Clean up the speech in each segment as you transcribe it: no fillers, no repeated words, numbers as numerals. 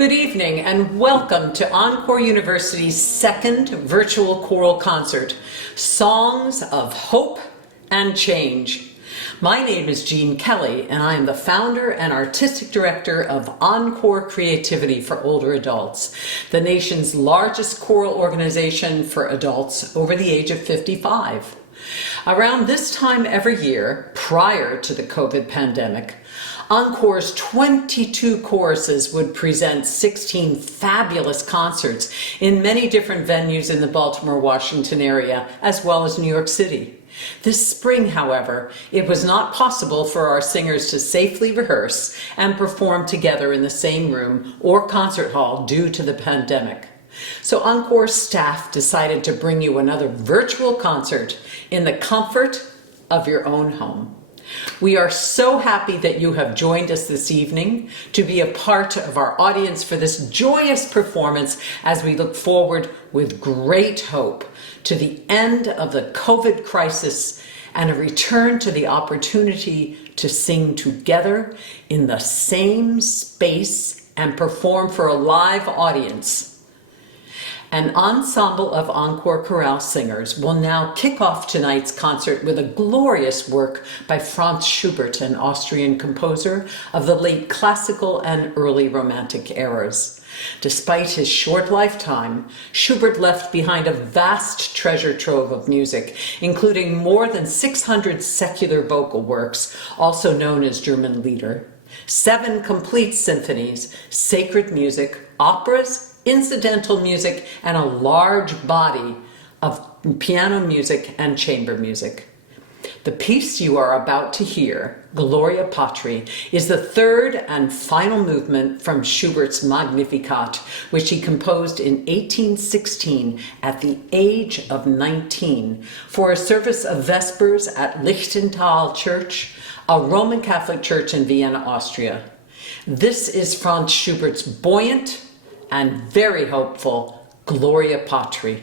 Good evening and welcome to Encore University's second virtual choral concert, Songs of Hope and Change. My name is Jean Kelly and I am the founder and artistic director of Encore Creativity for Older Adults, the nation's largest choral organization for adults over the age of 55. Around this time every year, prior to the COVID pandemic, Encore's 22 choruses would present 16 fabulous concerts in many different venues in the Baltimore, Washington area, as well as New York City. This spring, however, it was not possible for our singers to safely rehearse and perform together in the same room or concert hall due to the pandemic. So Encore's staff decided to bring you another virtual concert in the comfort of your own home. We are so happy that you have joined us this evening to be a part of our audience for this joyous performance as we look forward with great hope to the end of the COVID crisis and a return to the opportunity to sing together in the same space and perform for a live audience. An ensemble of Encore chorale singers will now kick off tonight's concert with a glorious work by Franz Schubert, an Austrian composer of the late classical and early Romantic eras. Despite his short lifetime, Schubert left behind a vast treasure trove of music, including more than 600 secular vocal works, also known as German Lieder, 7 complete symphonies, sacred music, operas, incidental music, and a large body of piano music and chamber music. The piece you are about to hear, Gloria Patri, is the third and final movement from Schubert's Magnificat, which he composed in 1816 at the age of 19 for a service of Vespers at Lichtental Church, a Roman Catholic church in Vienna, Austria. This is Franz Schubert's buoyant and very hopeful Gloria Patri.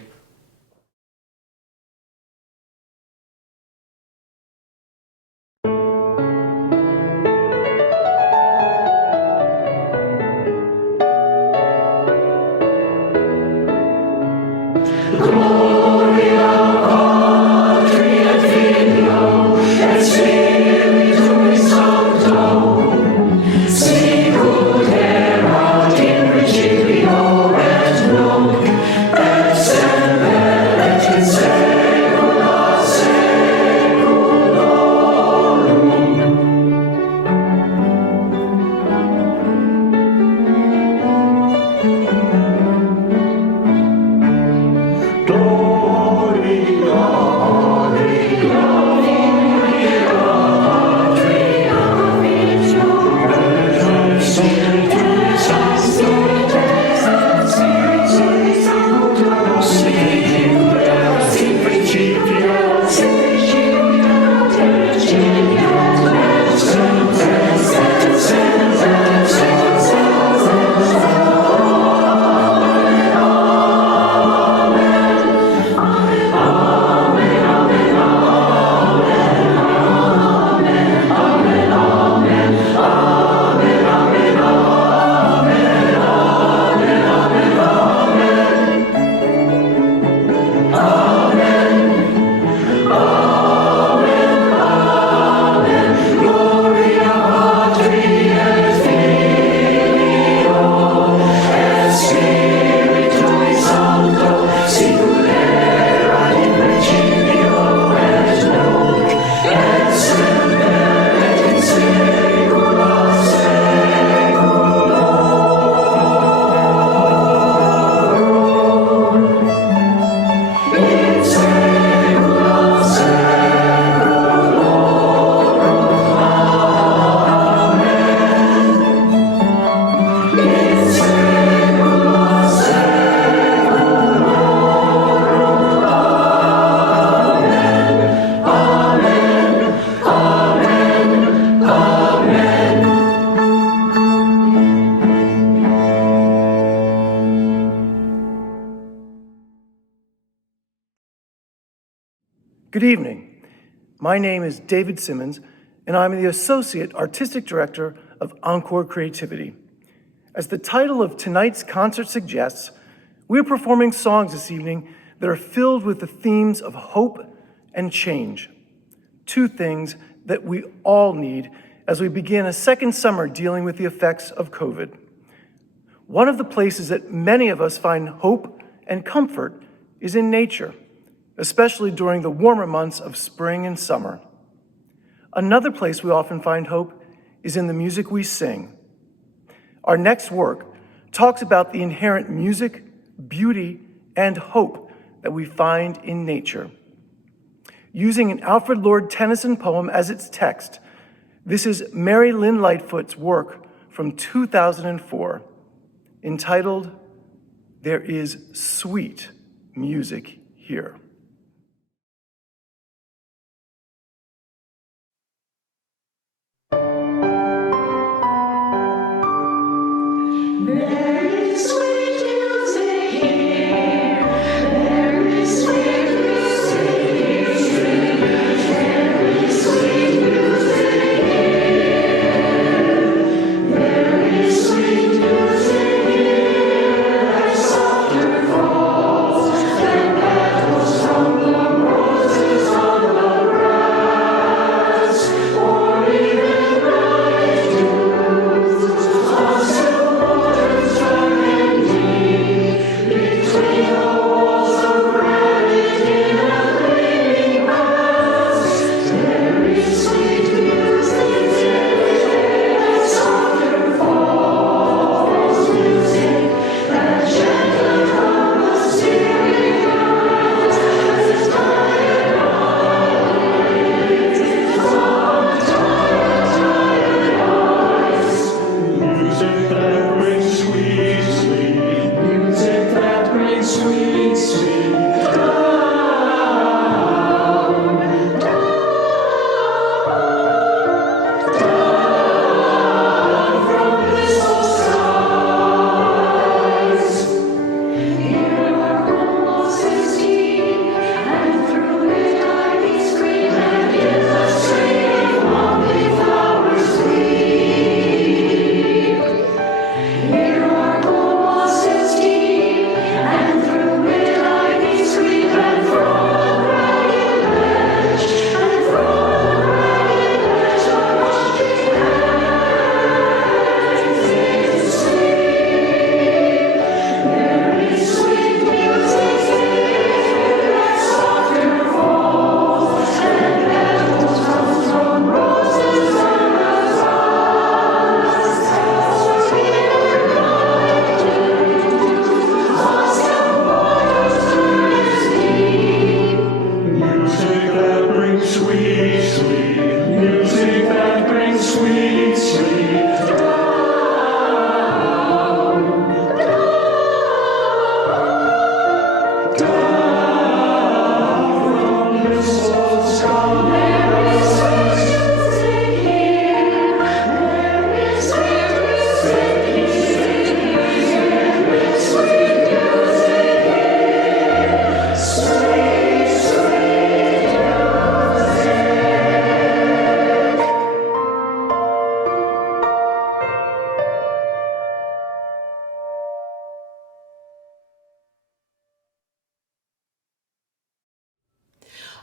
Good evening. My name is David Simmons, and I'm the Associate Artistic Director of Encore Creativity. As the title of tonight's concert suggests, we're performing songs this evening that are filled with the themes of hope and change, two things that we all need as we begin a second summer dealing with the effects of COVID. One of the places that many of us find hope and comfort is in nature, especially during the warmer months of spring and summer. Another place we often find hope is in the music we sing. Our next work talks about the inherent music, beauty, and hope that we find in nature. Using an Alfred Lord Tennyson poem as its text, this is Mary Lynn Lightfoot's work from 2004, entitled, "There is Sweet Music Here."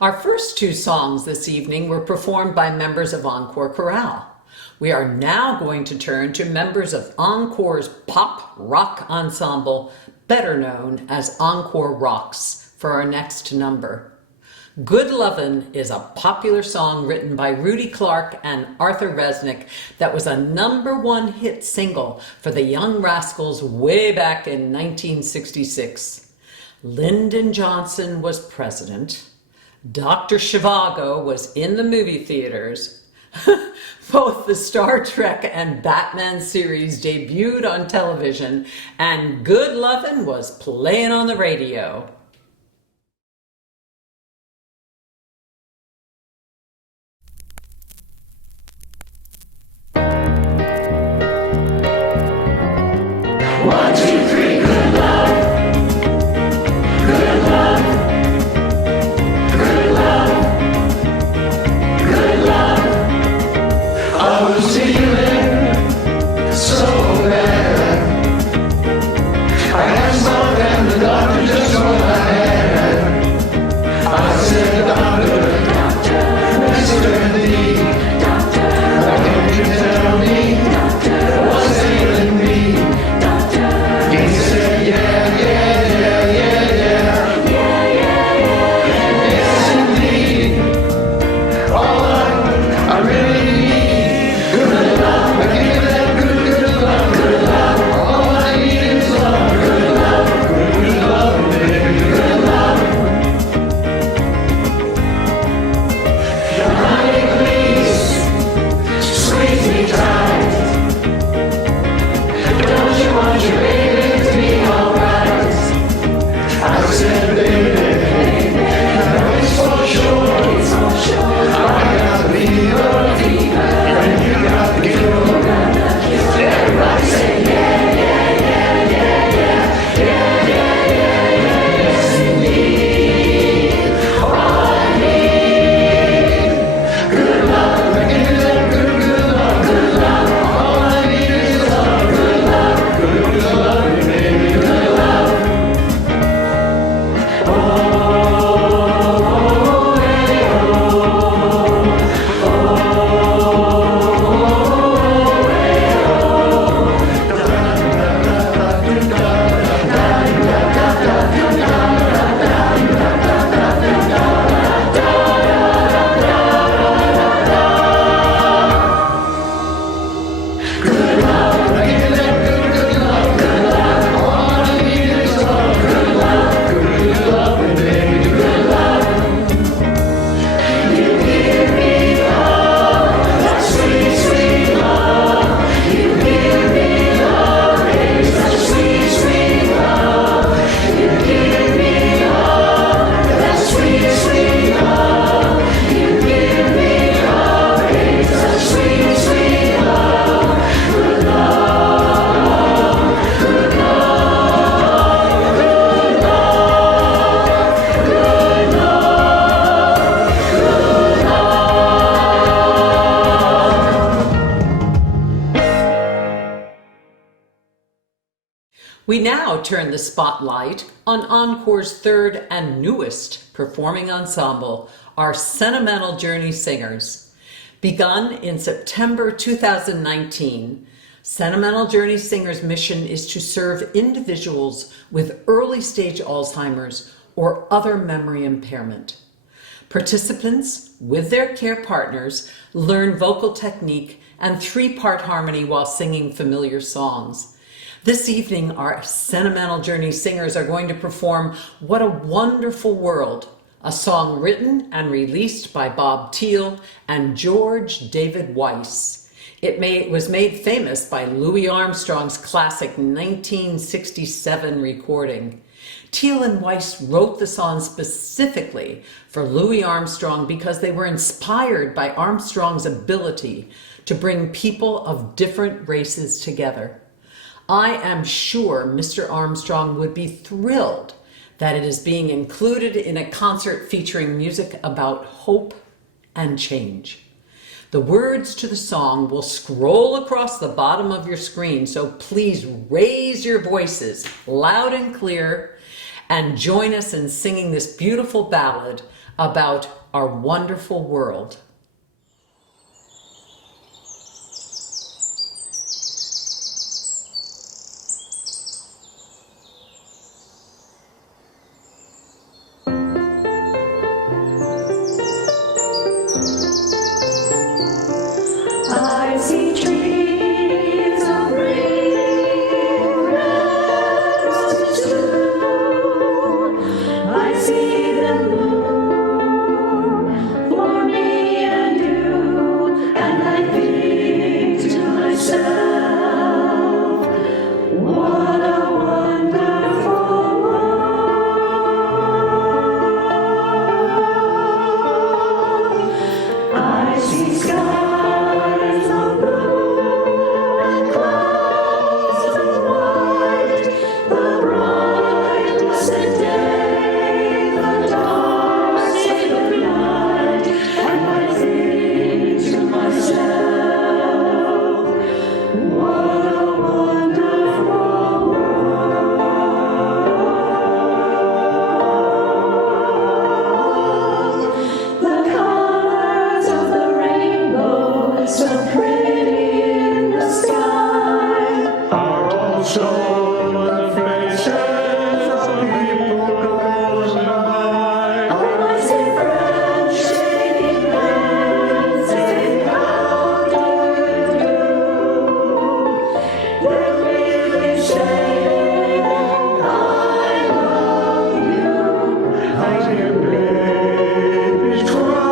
Our first two songs this evening were performed by members of Encore Chorale. We are now going to turn to members of Encore's pop rock ensemble, better known as Encore Rocks, for our next number. Good Lovin' is a popular song written by Rudy Clark and Arthur Resnick that was a #1 hit single for the Young Rascals way back in 1966. Lyndon Johnson was president. Dr. Zhivago was in the movie theaters. Both the Star Trek and Batman series debuted on television, and Good Lovin' was playing on the radio. One, two, three, good love. Good love. Good love. Good love. I was feeling so bad. We now turn the spotlight on Encore's third and newest performing ensemble, our Sentimental Journey Singers. Begun in September 2019, Sentimental Journey Singers' mission is to serve individuals with early stage Alzheimer's or other memory impairment. Participants, with their care partners, learn vocal technique and three-part harmony while singing familiar songs. This evening, our Sentimental Journey Singers are going to perform What a Wonderful World, a song written and released by Bob Thiele and George David Weiss. It was made famous by Louis Armstrong's classic 1967 recording. Thiele and Weiss wrote the song specifically for Louis Armstrong because they were inspired by Armstrong's ability to bring people of different races together. I am sure Mr. Armstrong would be thrilled that it is being included in a concert featuring music about hope and change. The words to the song will scroll across the bottom of your screen, so please raise your voices loud and clear and join us in singing this beautiful ballad about our wonderful world. I see trees of green, red roses too. I see them bloom for me and you, and I think to myself, what a wonderful world. I see skies of blue and clouds of white, the bright blessed day, the dark sacred night, and I think to myself, what a wonderful world. The colors of the rainbow, so pretty in the sky, are also the faces of people going by. oh, I see friends shaking hands, saying, how do you do? They're really saying, I love you. I hear babies cry.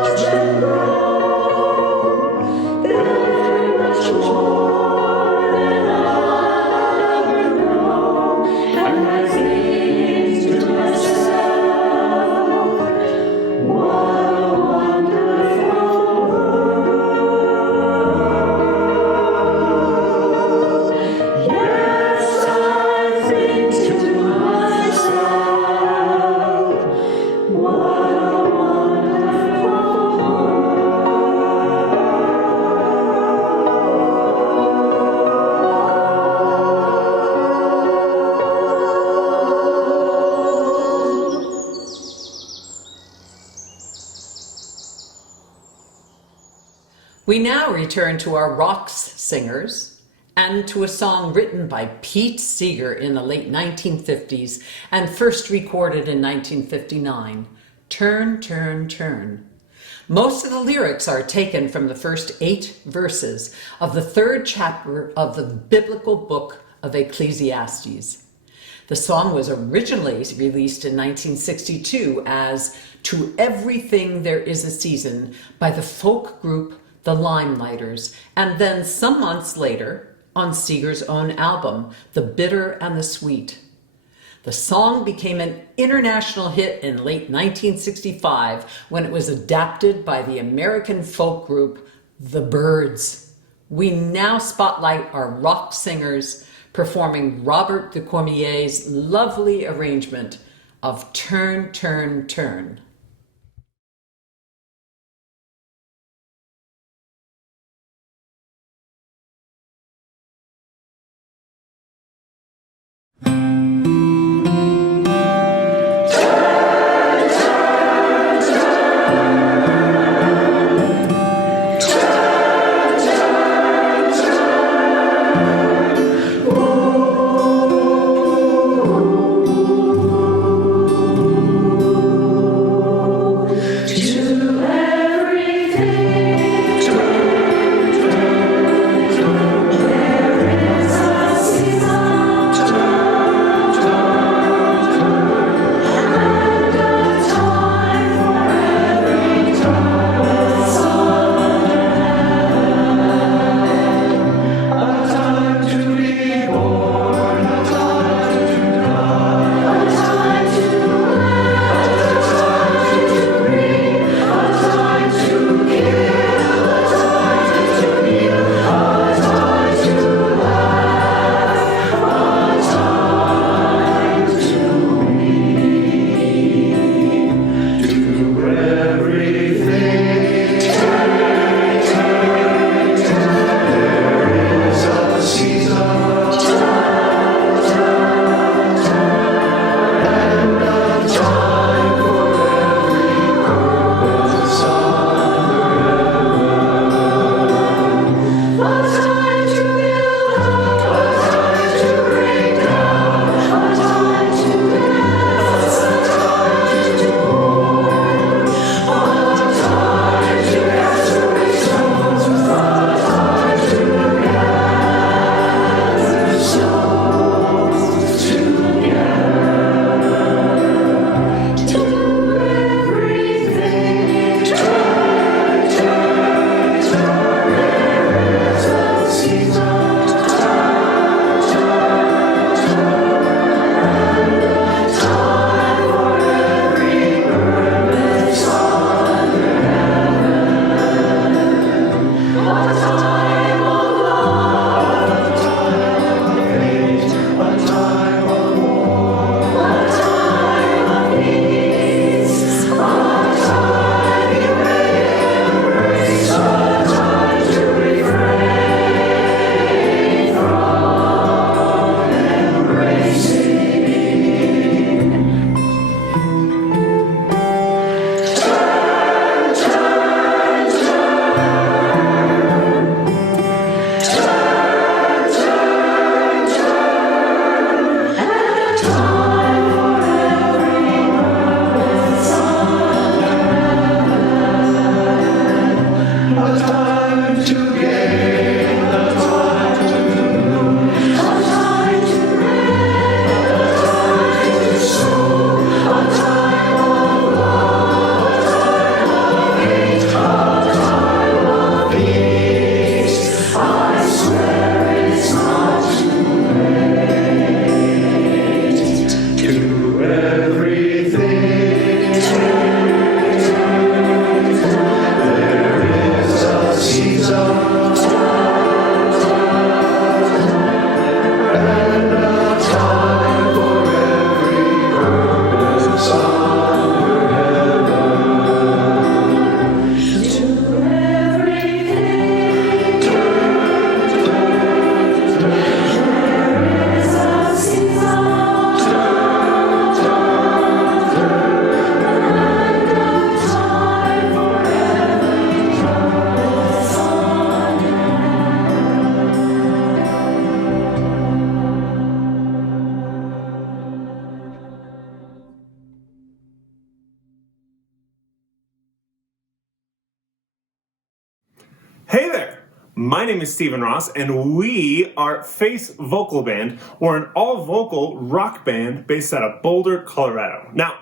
Watch them grow. They're much more than I'll ever know. And I think to myself, what a wonderful world. Yes, I think to myself, what a wonderful world. We now return to our Rocks singers and to a song written by Pete Seeger in the late 1950s and first recorded in 1959, Turn, Turn, Turn. Most of the lyrics are taken from the first 8 verses of the 3rd chapter of the biblical book of Ecclesiastes. The song was originally released in 1962 as To Everything There Is a Season by the folk group The Limelighters, and then some months later on Seeger's own album, The Bitter and the Sweet. The song became an international hit in late 1965 when it was adapted by the American folk group The Byrds. We now spotlight our rock singers performing Robert de Cormier's lovely arrangement of Turn, Turn, Turn. My name is Stephen Ross, and we are Face Vocal Band. We're an all-vocal rock band based out of Boulder, Colorado. Now,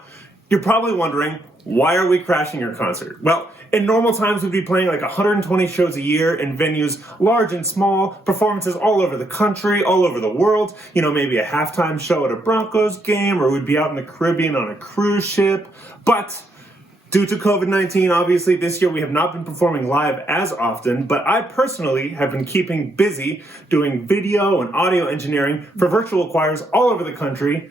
you're probably wondering, why are we crashing your concert? Well, in normal times, we'd be playing like 120 shows a year in venues large and small, performances all over the country, all over the world. You know, maybe a halftime show at a Broncos game, or we'd be out in the Caribbean on a cruise ship. But due to COVID-19, obviously, this year we have not been performing live as often, but I personally have been keeping busy doing video and audio engineering for virtual choirs all over the country,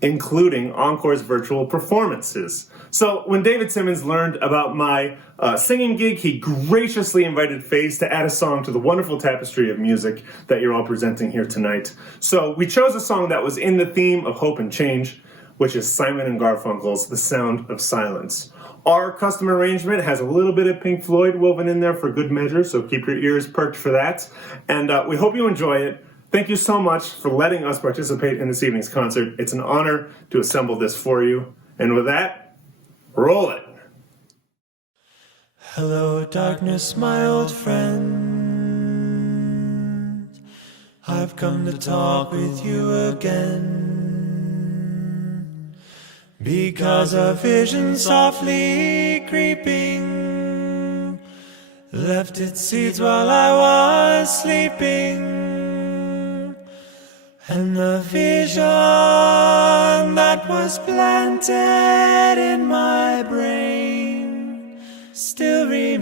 including Encore's virtual performances. So when David Simmons learned about my singing gig, he graciously invited Face to add a song to the wonderful tapestry of music that you're all presenting here tonight. So we chose a song that was in the theme of hope and change, which is Simon and Garfunkel's The Sound of Silence. Our custom arrangement has a little bit of Pink Floyd woven in there for good measure, so keep your ears perked for that. And we hope you enjoy it. Thank you so much for letting us participate in this evening's concert. It's an honor to assemble this for you. And with that, roll it. Hello, darkness, my old friend. I've come to talk with you again. Because a vision softly creeping left its seeds while I was sleeping. And the vision that was planted in my brain still remains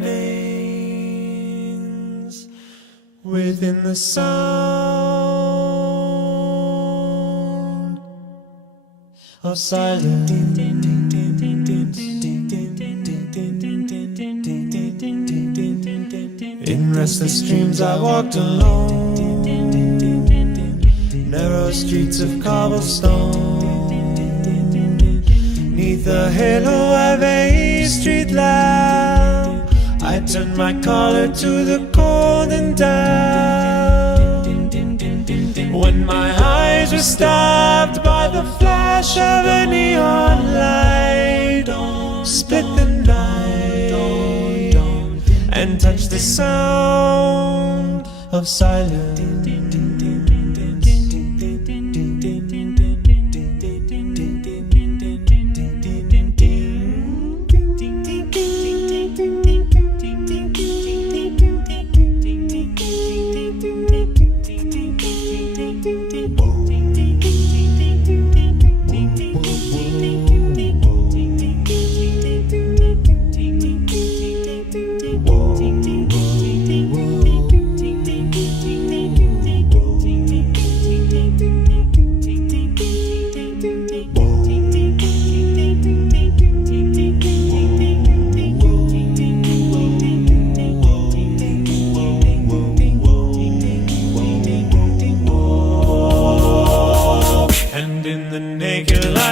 within the sound of silence. In restless dreams I walked alone, narrow streets of cobblestone, neath the halo of a street lamp. I turned my collar to the cold and damp. When my eyes were stopped by the flash of a neon light, split the night and touch the sound of silence.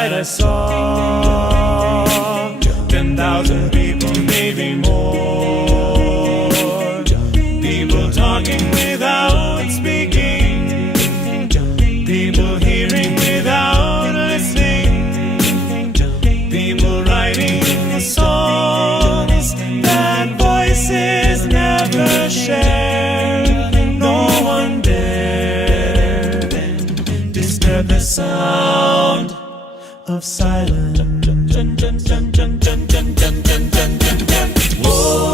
I saw 10,000 people, maybe more. People talking without speaking, people hearing without listening, people writing songs that voices never shared. No one dared disturb the sound of silence. Whoa.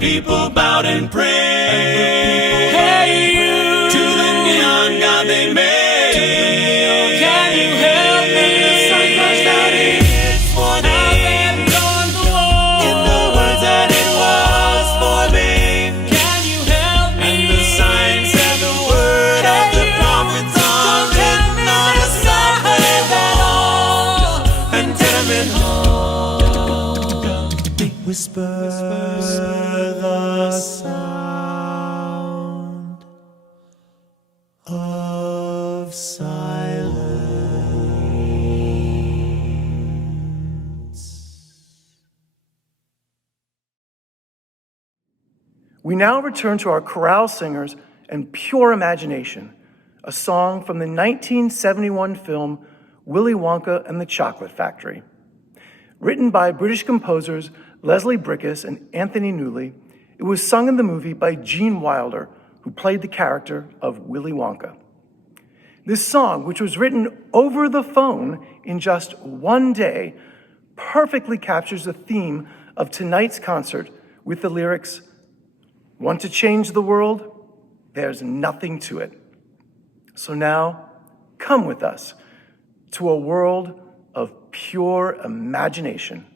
People bowed and prayed to the neon god they made. whisper the sound of silence. We now return to our chorale singers and pure imagination, a song from the 1971 film Willy Wonka and the Chocolate Factory. Written by British composers Leslie Bricusse and Anthony Newley, it was sung in the movie by Gene Wilder, who played the character of Willy Wonka. This song, which was written over the phone in just one day, perfectly captures the theme of tonight's concert with the lyrics, "Want to change the world? There's nothing to it." So now, come with us to a world of pure imagination.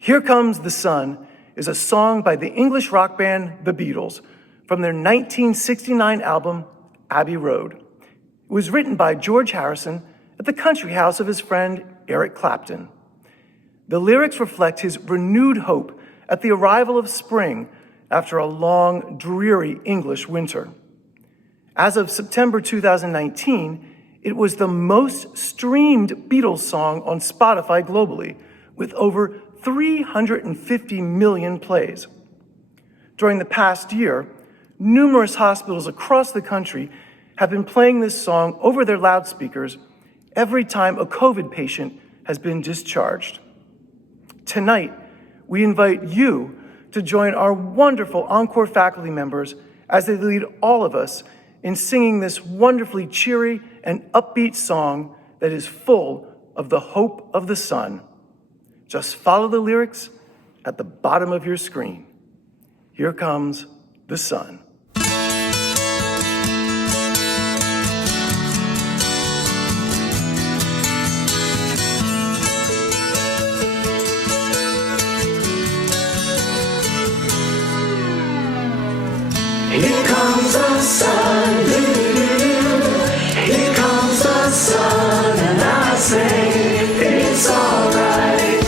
Here Comes the Sun is a song by the English rock band The Beatles from their 1969 album, Abbey Road. It was written by George Harrison at the country house of his friend Eric Clapton. The lyrics reflect his renewed hope at the arrival of spring after a long, dreary English winter. As of September 2019, it was the most streamed Beatles song on Spotify globally, with over 350 million plays. During the past year, numerous hospitals across the country have been playing this song over their loudspeakers every time a COVID patient has been discharged. Tonight, we invite you to join our wonderful Encore faculty members as they lead all of us in singing this wonderfully cheery and upbeat song that is full of the hope of the sun. Just follow the lyrics at the bottom of your screen. Here comes the sun. Here comes the sun, here comes the sun, and I say it's alright.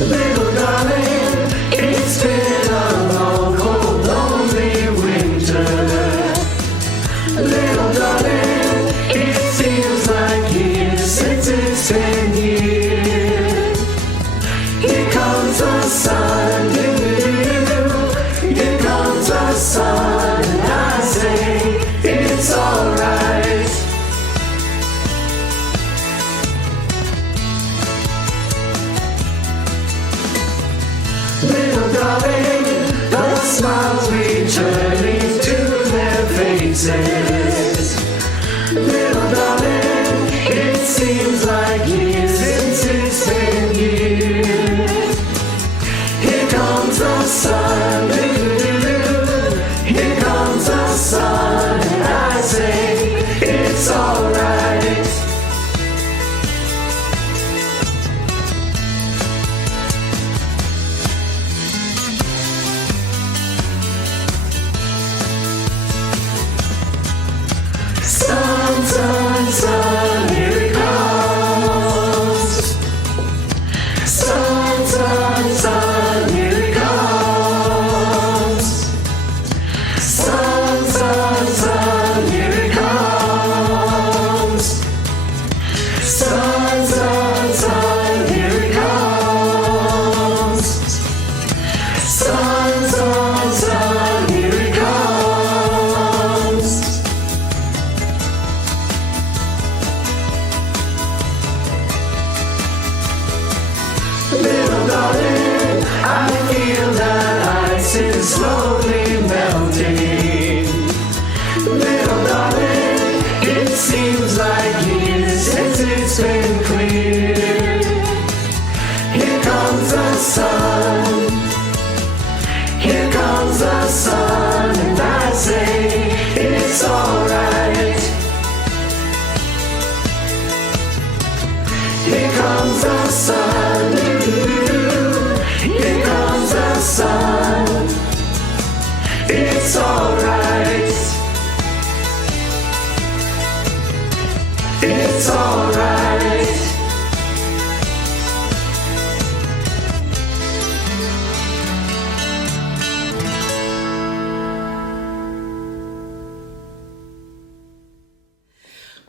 Little darling, it's been a long, cold, lonely winter. Little darling, it seems like years since it's been here. Here comes the sun, here comes the sun, and I say it's alright. Little darling, the smiles returning to their faces. Little darling, it seems like years since it's been here. Here comes the sun, here comes the sun, and I say it's alright. Sun, sun, sun, here it comes. Sun, sun, sun, here it comes. Sun, sun, sun, here it comes. Sun, sun, sun, here it comes. Sun, sun, sun, here it comes. Little darling, I feel that ice is slowly melting. Little darling, it seems like years since it's been clear. Here comes the sun, here comes the sun, and I say it's alright. Here comes the sun, here comes the sun, it's alright, it's alright.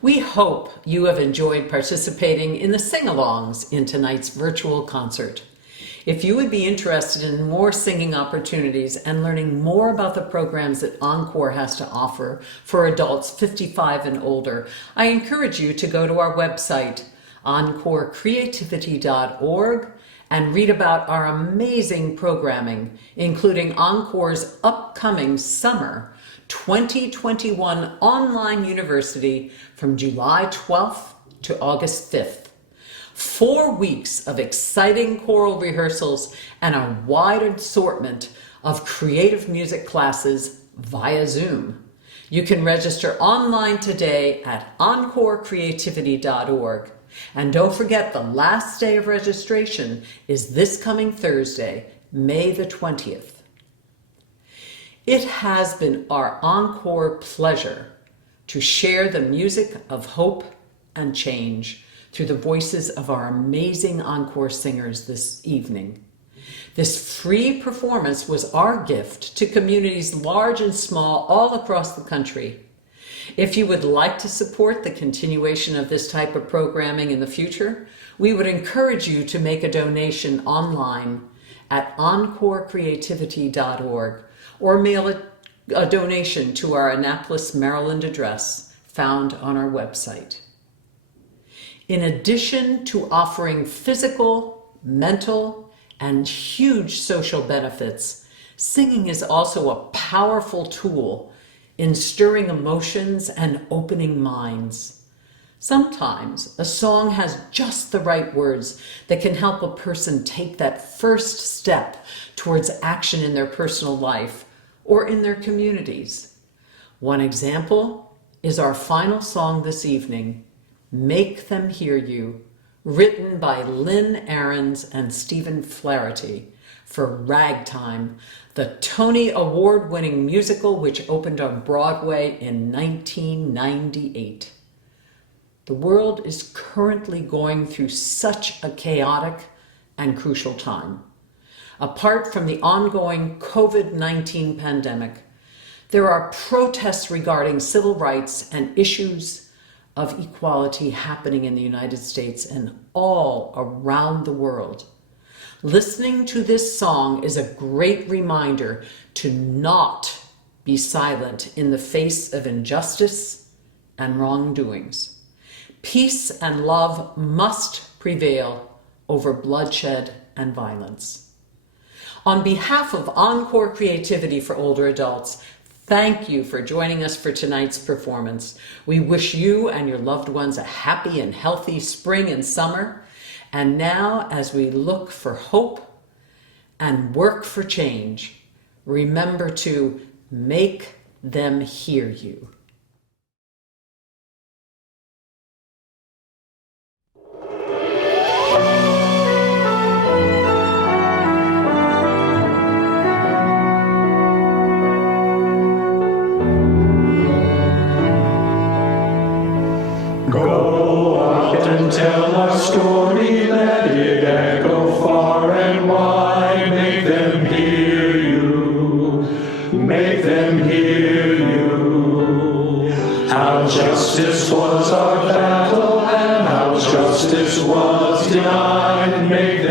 We hope you have enjoyed participating in the sing-alongs in tonight's virtual concert. If you would be interested in more singing opportunities and learning more about the programs that Encore has to offer for adults 55 and older, I encourage you to go to our website, encorecreativity.org, and read about our amazing programming, including Encore's upcoming summer 2021 online university from July 12th to August 5th. 4 weeks of exciting choral rehearsals and a wide assortment of creative music classes via Zoom. You can register online today at encorecreativity.org. And don't forget, the last day of registration is this coming Thursday, May the 20th. It has been our Encore pleasure to share the music of hope and change through the voices of our amazing Encore singers this evening. This free performance was our gift to communities large and small all across the country. If you would like to support the continuation of this type of programming in the future, we would encourage you to make a donation online at encorecreativity.org or mail a donation to our Annapolis, Maryland address found on our website. In addition to offering physical, mental, and huge social benefits, singing is also a powerful tool in stirring emotions and opening minds. Sometimes a song has just the right words that can help a person take that first step towards action in their personal life or in their communities. One example is our final song this evening, Make Them Hear You, written by Lynn Ahrens and Stephen Flaherty for Ragtime, the Tony Award-winning musical which opened on Broadway in 1998. The world is currently going through such a chaotic and crucial time. Apart from the ongoing COVID-19 pandemic, there are protests regarding civil rights and issues of equality happening in the United States and all around the world. Listening to this song is a great reminder to not be silent in the face of injustice and wrongdoings. Peace and love must prevail over bloodshed and violence. On behalf of Encore Creativity for Older Adults, thank you for joining us for tonight's performance. We wish you and your loved ones a happy and healthy spring and summer. And now, as we look for hope and work for change, remember to make them hear you. Go out and tell our story, let it echo far and wide. Make them hear you, make them hear you. How justice was our battle and how justice was denied. Make